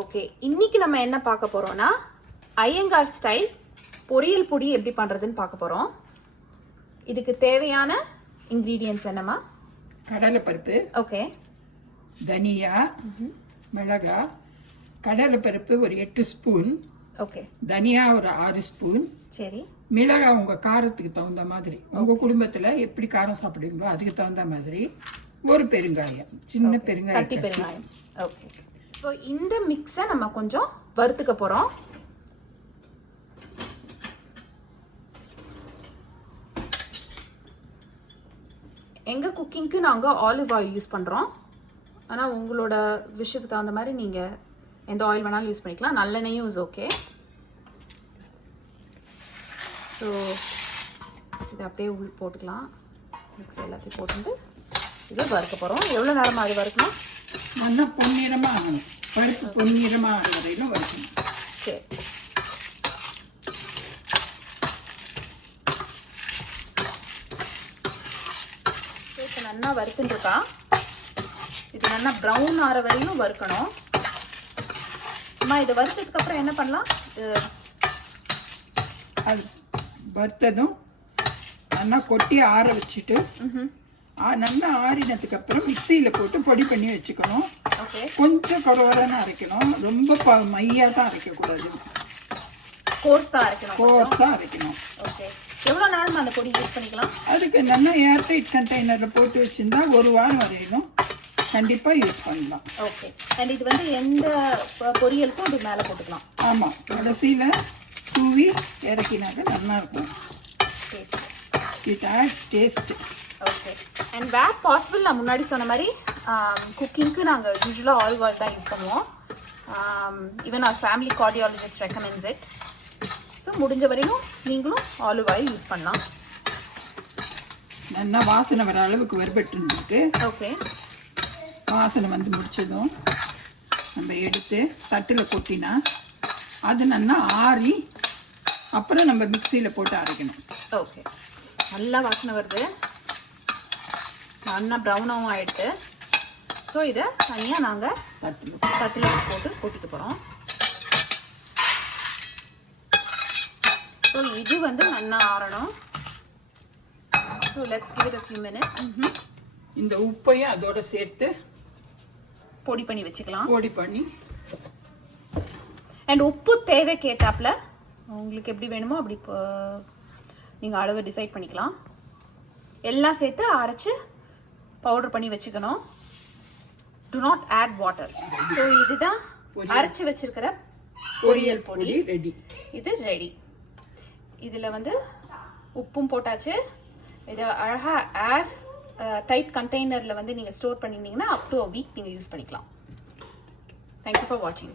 Okay, இன்னைக்கு நம்ம என்ன பார்க்க போறோம்னா ஐயங்கார் ஸ்டைல் பொரியல் பொடி எப்படி பண்றதுன்னு பார்க்க போறோம். இதுக்கு தேவையான இன்கிரீடியன்ட்ஸ் என்னமா? கடலை பருப்பு, ஓகே, தனியா, மிளகா. கடலை பருப்பு ஒரு 8 ஸ்பூன், ஓகே, தனியா ஒரு 6 ஸ்பூன், சரி, மிளகா உங்க காரத்துக்கு தகுந்த மாதிரி, உங்க குடும்பத்துல எப்படி காரம் சாப்பிடுவீங்களோ அதுக்கு தகுந்த மாதிரி, ஒரு பெருங்காயம், சின்ன பெருங்காயம், கட்டி பெருங்காயம். ஓகே, இப்போ இந்த மிக்ஸை நம்ம கொஞ்சம் வறுத்துக்க போறோம். எங்க குக்கிங்க்கு நாங்க ஆலிவ் ஆயில் யூஸ் பண்றோம். ஆனா உங்களோட விஷயத்துக்கு தகுந்த மாதிரி நீங்க எந்த ஆயில் வேணாலும் யூஸ் பண்ணிக்கலாம். நல்லெண்ணெயும் இஸ் ஓகே. ஸோ இதை அப்படியே உள் போட்டுக்கலாம். மிக்ஸ் எல்லாத்தையும் போட்டுட்டு இதை வறுக்க போகிறோம். எவ்வளோ நேரமாக அது வறுக்கணும்? நல்லா பொன்னிறமாக ஆகணும். பருப்பு பொன்னிறமாக ஆகிற வரையிலும் வறுக்கணும். சரி, இப்போ நல்லா வறுத்துட்டுருக்கா. இது நல்லா ப்ரௌன் ஆகிற வரையும் வறுக்கணும். அம்மா இதை வறுத்ததுக்கு அப்புறம் என்ன பண்ணலாம்? அது வறுத்ததும் நல்லா கொட்டி ஆற வச்சுட்டு நல்லா ஆறினதுக்கு அப்புறம் மிக்சியில் போட்டு பொடி பண்ணி வச்சுக்கணும். ஓகே, கொஞ்சம் கொரவரன்னு அரைக்கணும். ரொம்ப மையா தான் அரைக்கக்கூடாது, கோர்ஸாக அரைக்கணும். கோர்ஸாக அரைக்கணும். ஓகே, எவ்வளோ நாள் அந்த பொடி யூஸ் பண்ணிக்கலாம்? அதுக்கு நல்லா ஏர்டைட் கண்டெய்னரில் போட்டு வச்சுருந்தா 1 வாரம் வரையிலும் கண்டிப்பாக யூஸ் பண்ணலாம். ஓகே, அண்ட் இது வந்து எந்த பொரியலுக்கும் இது மேலே போட்டுக்கலாம். ஆமாம், கடைசியில் தூவி இறக்கினாக்க நல்லா இருக்கும். It adds taste. Okay, and where possible நான் முன்னாடி சொன்ன மாதிரி குக்கிங்க்கு நாங்கள் யூஸ்வலாக ஆலிவ் ஆயில் தான் யூஸ் பண்ணுவோம். Even our family cardiologist recommends it. So முடிஞ்ச வரையும் நீங்களும் ஆலிவ் ஆயில் யூஸ் பண்ணலாம். நல்லா வாசனை வர அளவுக்கு வறுபட்டுருக்கு. ஓகே, வாசனை வந்து முடிச்சதும் நம்ம எடுத்து தட்டில் கொட்டினா அது நல்லா ஆறி அப்புறம் நம்ம மிக்சியில் போட்டு அரைக்கணும். ஓகே, நல்லா வாசனை வருது, நல்லா ப்ரௌனாகவும் ஆகிடுது. ஸோ இதை தனியாக நாங்கள் தட்டில் போட்டு கொட்டிட்டு போகிறோம். ஸோ இது வந்து நல்லா ஆறணும். So let's give it a few minutes. இந்த உப்பையும் அதோட சேர்த்து பொடி பண்ணி வச்சுக்கலாம். பொடி பண்ணி அண்ட் உப்பு தேவைக்கேற்றாப்புல உங்களுக்கு எப்படி வேணுமோ அப்படி நீங்கள் அளவு டிசைட் பண்ணிக்கலாம். எல்லாம் சேர்த்து அரைச்சு பவுடர் பண்ணி வச்சுக்கணும். Do not add water. So இதுதான் அரைச்சி வச்சிருக்கிற பொரியல் பொடி ரெடி. இது ரெடி. இதில் வந்து உப்பும் போட்டாச்சு. இதை அழகாக டைட் கண்டெய்னரில் வந்து நீங்கள் ஸ்டோர் பண்ணியிருந்தீங்கன்னா அப் டு a week நீங்கள் யூஸ் பண்ணிக்கலாம். தேங்க்யூ ஃபார் வாட்சிங்.